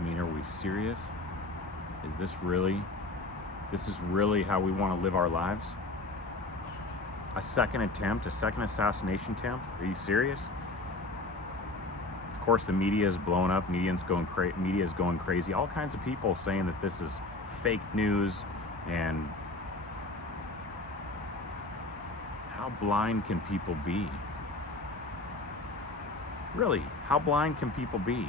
I mean, are we serious? Is this really how we want to live our lives? A second attempt, a second assassination attempt? Are you serious? Of course, the media is blowing up. Media is going crazy. All kinds of people saying that this is fake news. And how blind can people be? Really, how blind can people be?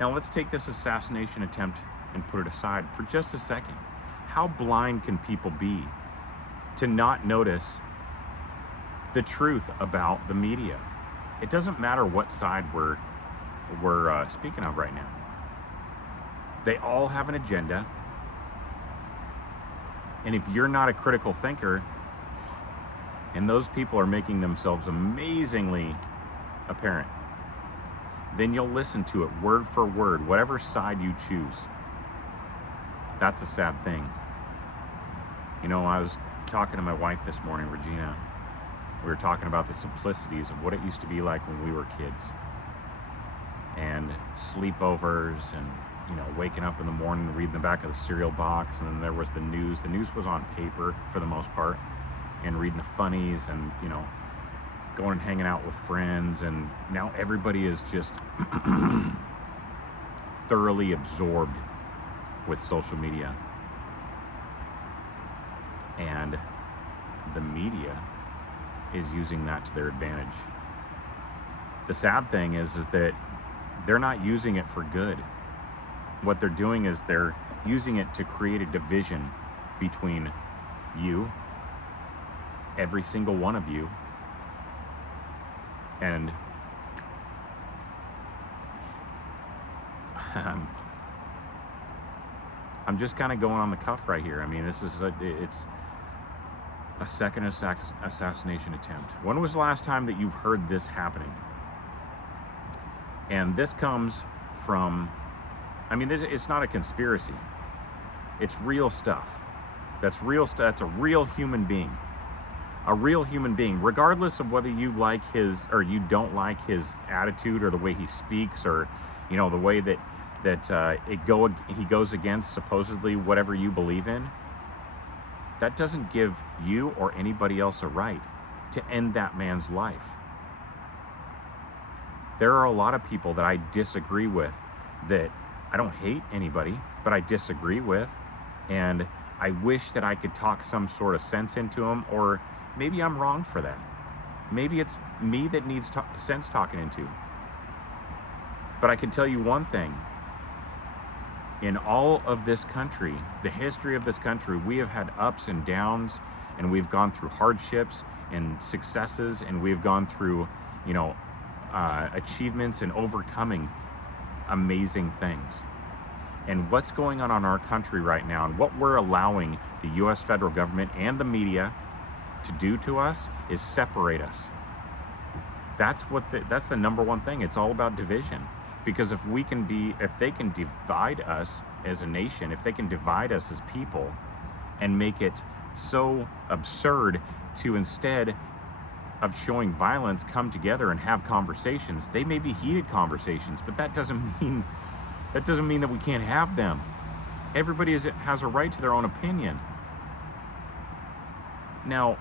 Now let's take this assassination attempt and put it aside for just a second. How blind can people be to not notice the truth about the media? It doesn't matter what side we're speaking of right now. They all have an agenda. And if you're not a critical thinker, and those people are making themselves amazingly apparent, then you'll listen to it word for word, whatever side you choose. That's a sad thing. You know, I was talking to my wife this morning, Regina. We were talking about the simplicities of what it used to be like when we were kids. And sleepovers and, you know, waking up in the morning, reading the back of the cereal box, and then there was the news. The news was on paper for the most part, and reading the funnies and, you know, going and hanging out with friends. And now everybody is just thoroughly absorbed with social media. And the media is using that to their advantage. The sad thing is that they're not using it for good. What they're doing is they're using it to create a division between you, every single one of you, and I'm just kind of going on the cuff right here. I mean, it's a second assassination attempt. When was the last time that you've heard this happening? And this comes from, I mean, it's not a conspiracy. It's real stuff. That's real stuff. That's a real human being. A real human being, regardless of whether you like his or you don't like his attitude or the way he speaks, or, you know, the way that he goes against supposedly whatever you believe in. That doesn't give you or anybody else a right to end that man's life. There are a lot of people that I disagree with, that I don't hate anybody, but I disagree with, and I wish that I could talk some sort of sense into them, or maybe I'm wrong for that. Maybe it's me that needs sense talking into. But I can tell you one thing. In all of this country, the history of this country, we have had ups and downs, and we've gone through hardships and successes, and we've gone through, you know, achievements and overcoming amazing things. And what's going on in our country right now, and what we're allowing the U.S. federal government and the media to do to us, is separate us. That's the number one thing. It's all about division. Because if they can divide us as a nation, if they can divide us as people and make it so absurd to, instead of showing violence, come together and have conversations. They may be heated conversations, but that doesn't mean that we can't have them. Everybody has a right to their own opinion. Now,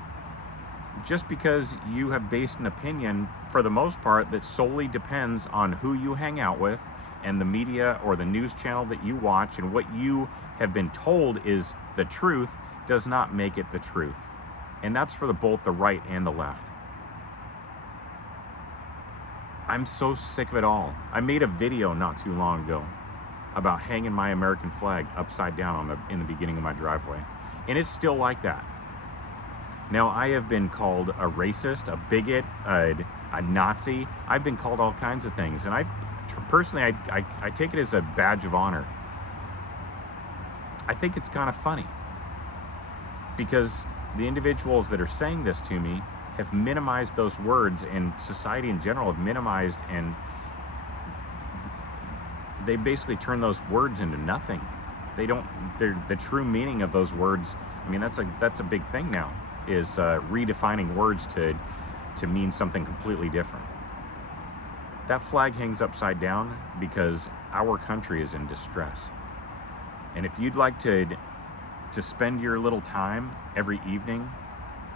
just because you have based an opinion, for the most part, that solely depends on who you hang out with and the media or the news channel that you watch, and what you have been told is the truth, does not make it the truth. And that's for both the right and the left. I'm so sick of it all. I made a video not too long ago about hanging my American flag upside down in the beginning of my driveway. And it's still like that. Now, I have been called a racist, a bigot, a Nazi. I've been called all kinds of things. And I take it as a badge of honor. I think it's kind of funny, because the individuals that are saying this to me have minimized those words, and society in general have minimized, and they basically turn those words into nothing. The true meaning of those words, I mean, that's a big thing now, is redefining words to mean something completely different. That flag hangs upside down because our country is in distress. And if you'd like to spend your little time every evening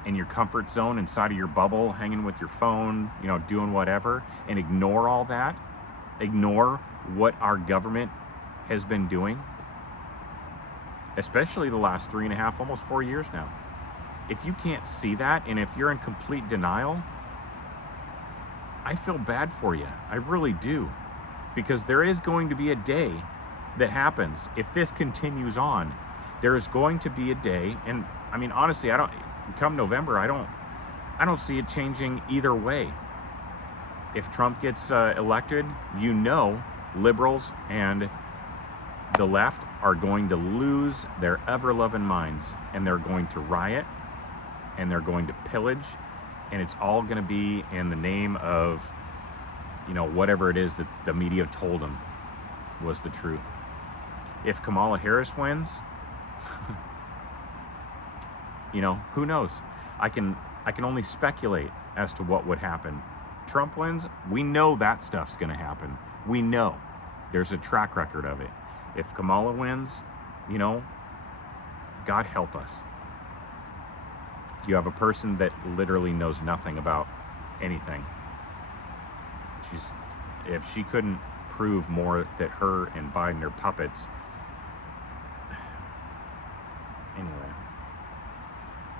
in your comfort zone inside of your bubble, hanging with your phone, doing whatever, and ignore all that, ignore what our government has been doing, especially the last 3.5, almost 4 years now. If you can't see that, and if you're in complete denial, I feel bad for you. I really do. Because there is going to be a day that happens. If this continues on, there is going to be a day, and I mean, honestly, come November, I don't see it changing either way. If Trump gets elected, liberals and the left are going to lose their ever-loving minds, and they're going to riot, and they're going to pillage, and it's all going to be in the name of, whatever it is that the media told them was the truth. If Kamala Harris wins, who knows? I can only speculate as to what would happen. Trump wins, we know that stuff's going to happen. We know. There's a track record of it. If Kamala wins, God help us. You have a person that literally knows nothing about anything. If she couldn't prove more that her and Biden are puppets. Anyway,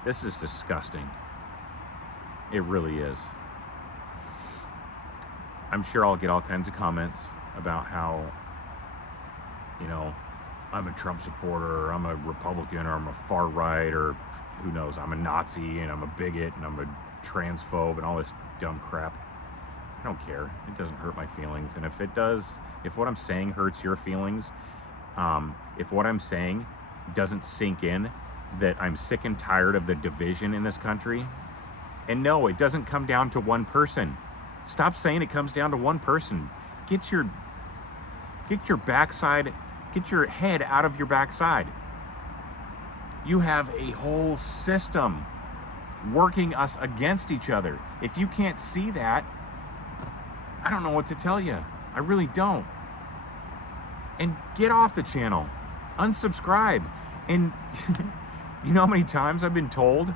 this is disgusting. It really is. I'm sure I'll get all kinds of comments about how, I'm a Trump supporter, or I'm a Republican, or I'm a far right, or who knows, I'm a Nazi, and I'm a bigot, and I'm a transphobe, and all this dumb crap. I don't care. It doesn't hurt my feelings. And if it does, if what I'm saying hurts your feelings, if what I'm saying doesn't sink in, that I'm sick and tired of the division in this country, and no, it doesn't come down to one person. Stop saying it comes down to one person. Get your backside, get your head out of your backside. You have a whole system working us against each other. If you can't see that, I don't know what to tell you. I really don't. And get off the channel. Unsubscribe. And you know how many times I've been told,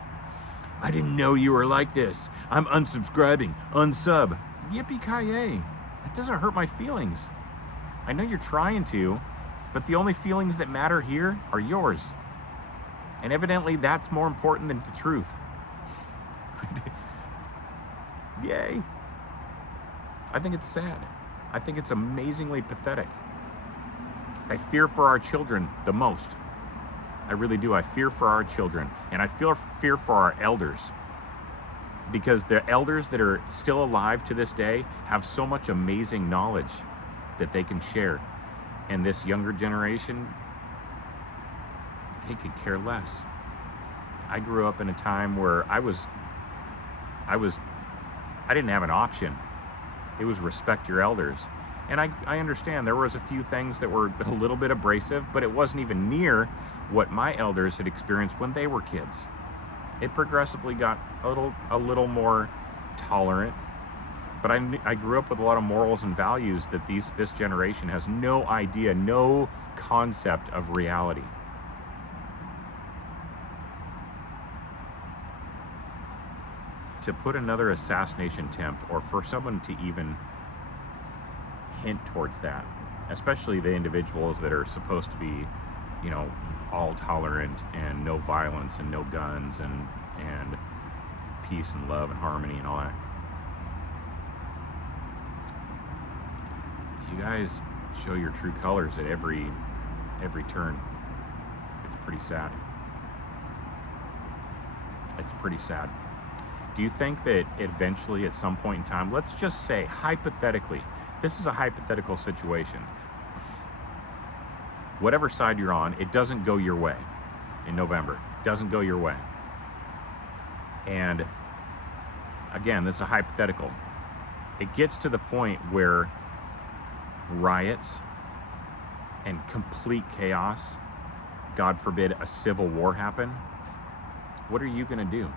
I didn't know you were like this. I'm unsubscribing. Unsub. Yippee-ki-yay. That doesn't hurt my feelings. I know you're trying to, but the only feelings that matter here are yours. And evidently that's more important than the truth. Yay. I think it's sad. I think it's amazingly pathetic. I fear for our children the most. I really do. I fear for our children. And I fear for our elders. Because the elders that are still alive to this day have so much amazing knowledge that they can share. And this younger generation, they could care less. I grew up in a time where I didn't have an option. It was respect your elders. And I understand there was a few things that were a little bit abrasive, but it wasn't even near what my elders had experienced when they were kids. It progressively got a little more tolerant, but I grew up with a lot of morals and values that this generation has no idea, no concept of reality. To put another assassination attempt, or for someone to even hint towards that, especially the individuals that are supposed to be, all tolerant and no violence and no guns and peace and love and harmony and all that. You guys show your true colors at every turn. It's pretty sad. It's pretty sad. Do you think that eventually at some point in time, let's just say hypothetically, this is a hypothetical situation, whatever side you're on, it doesn't go your way in November. It doesn't go your way. And again, this is a hypothetical. It gets to the point where riots and complete chaos, God forbid a civil war happen, what are you going to do?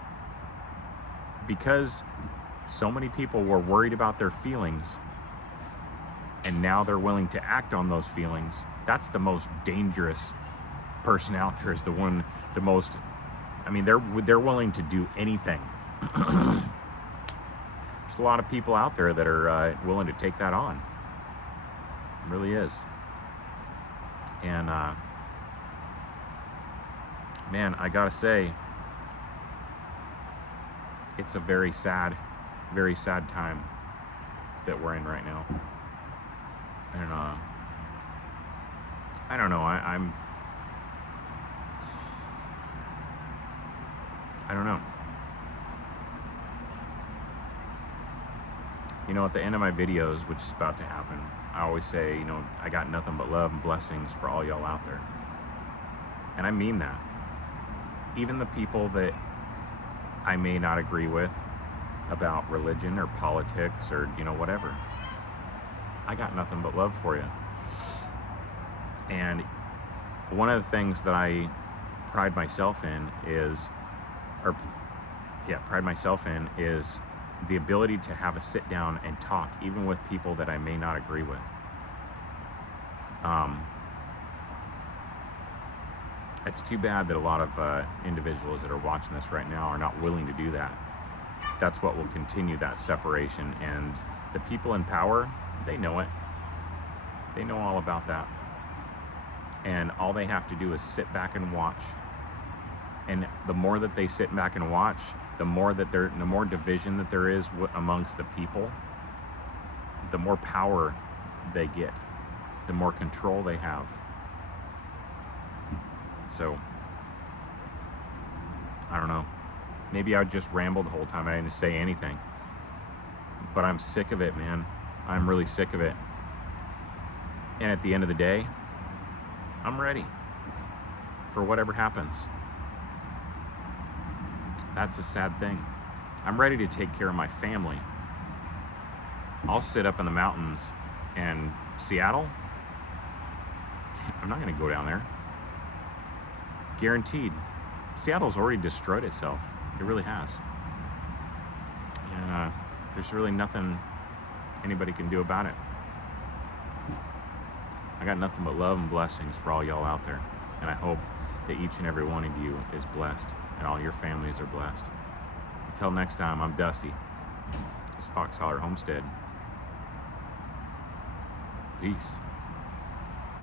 Because so many people were worried about their feelings, and now they're willing to act on those feelings. That's the most dangerous person out there, is the one, the most, I mean, they're willing to do anything. There's a lot of people out there that are willing to take that on. It really is. And man, I gotta say, it's a very sad time that we're in right now. And I don't know, I don't know. You know, at the end of my videos, which is about to happen, I always say, you know, I got nothing but love and blessings for all y'all out there. And I mean that. Even the people that I may not agree with about religion or politics or, you know, whatever, I got nothing but love for you. And one of the things that I pride myself in is the ability to have a sit down and talk, even with people that I may not agree with. It's too bad that a lot of individuals that are watching this right now are not willing to do that. That's what will continue that separation. And the people in power, they know it. They know all about that. And all they have to do is sit back and watch. And the more that they sit back and watch, the more division that there is amongst the people, the more power they get, the more control they have. So, I don't know. Maybe I just rambled the whole time. I didn't say anything. But I'm sick of it, man. I'm really sick of it. And at the end of the day, I'm ready for whatever happens. That's a sad thing. I'm ready to take care of my family. I'll sit up in the mountains and Seattle, I'm not going to go down there. Guaranteed. Seattle's already destroyed itself. It really has. And there's really nothing anybody can do about it. I got nothing but love and blessings for all y'all out there. And I hope that each and every one of you is blessed and all your families are blessed. Until next time, I'm Dusty. This is Fox Holler Homestead. Peace.